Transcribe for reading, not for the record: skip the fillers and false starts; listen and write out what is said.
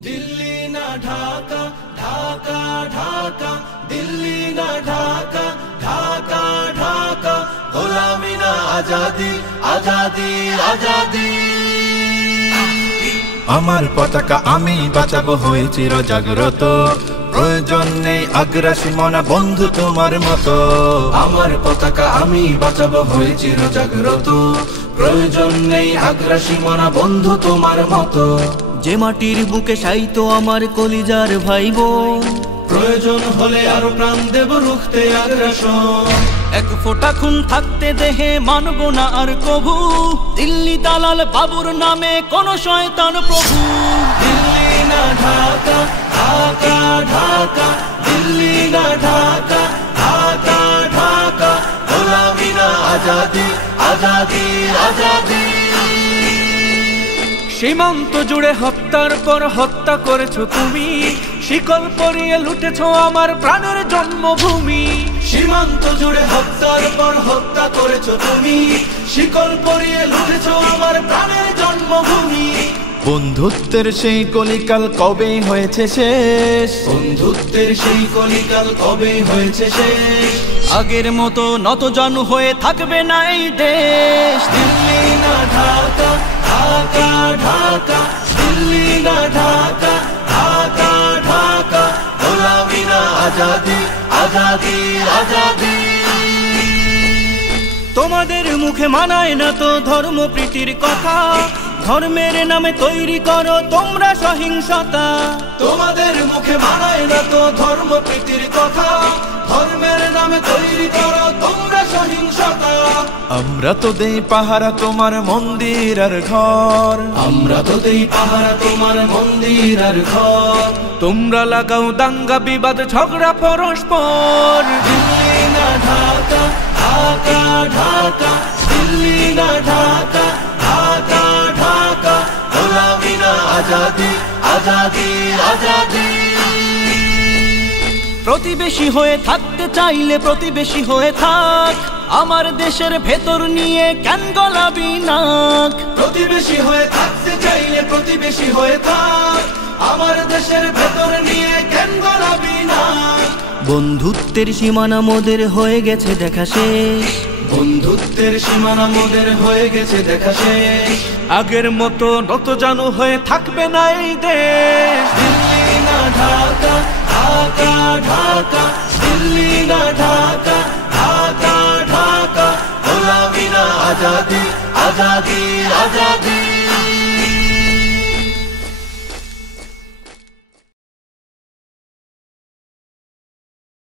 दिल्ली ना ढाका ढाका ढाका दिल्ली ना ढाका ढाका ढाका গোলামি না আজাদি আজাদি আজাদি আমার পতাকা আমি বাঁচাবো হয়ে চির জাগ্রত প্রয়োজন নেই আগ্রাসী মনা বন্ধু তোমার মতো আমার পতাকা আমি বাঁচাবো হয়ে চির জাগ্রত প্রয়োজন নেই আগ্রাসী মনা বন্ধু তোমার মতো যে মাটির বুকে সাইতো আমার কলিজার ভাইবোন প্রয়োজন হলে আরো প্রাণ দেব রুখতে আগ্রাসন এক ফোঁটা খুন থাকতে দেহে মানব না আর কভু দিল্লি দালাল বাবুর নামে কোন শয়তান প্রভু দিল্লি না ঢাকা ঢাকা ঢাকা দিল্লি না ঢাকা ঢাকা ঢাকা গোলামি না আজাদি আজাদি আজাদি সীমান্ত জুড়ে হত্যার পর হত্যা করেছো তুমি শিকল পরিয়ে লুটেছো আমার প্রাণের জন্মভূমি সীমান্ত জুড়ে হত্যার পর হত্যা করেছো তুমি শিকল পরিয়ে লুটেছো আমার প্রাণের জন্মভূমি বন্ধুত্বের সেই কলিকাল কবে হয়েছে শেষ বন্ধুত্বের সেই কলিকাল কবে হয়েছে শেষ আগের মতো নতজানু হয়ে থাকবে না এই দেশ দিল্লি না ঢাকা ঢাকা ঢাকা দিল্লি না ঢাকা ঢাকা ঢাকা গোলামি না আজাদি আজাদি আজাদি তোমাদের মুখে মানায় না তো ধর্মপ্রীতির কথা ধর্মের নামে তৈরি করো তোমরা সহিংসতা তোমাদের মুখে মানায় না তো ধর্মপ্রীতির কথা ধর্মের নামে তৈরি করো তোমরা সহিংসতা আমরা তো দেই পাহারা তোমার মন্দির আর ঘর আমরা তো দেই পাহারা তোমার মন্দির আর ঘর তোমরা লাগাও দাঙ্গা বিবাদ ঝগড়া পরস্পর দিল্লি না ঢাকা ঢাকা ঢাকা দিল্লি না ঢাকা ঢাকা ঢাকা গোলামি না আজাদি আজাদি আজাদি প্রতিবেশী হয়ে থাকতে চাইলে প্রতিবেশী হয়ে থাক আমার দেশের ভেতর নিয়ে কেন গলাবি নাক প্রতিবেশী হয়ে থাকতে চাইলে প্রতিবেশী হয়ে থাক আমার দেশের ভেতর নিয়ে কেন গলাবি নাক বন্ধুত্বের সীমানা মোদের হয়ে গেছে দেখা শেষ বন্ধুত্বের সীমানা মোদের হয়ে গেছে দেখা শেষ আগের মতো নতজানু হয়ে থাকবে না এই দেশ দিল্লি না ঢাকা ঢাকা ঢাকা দিল্লি না ঢাকা ঢাকা ঢাকা গোলামি না আজাদি আজাদি আজাদি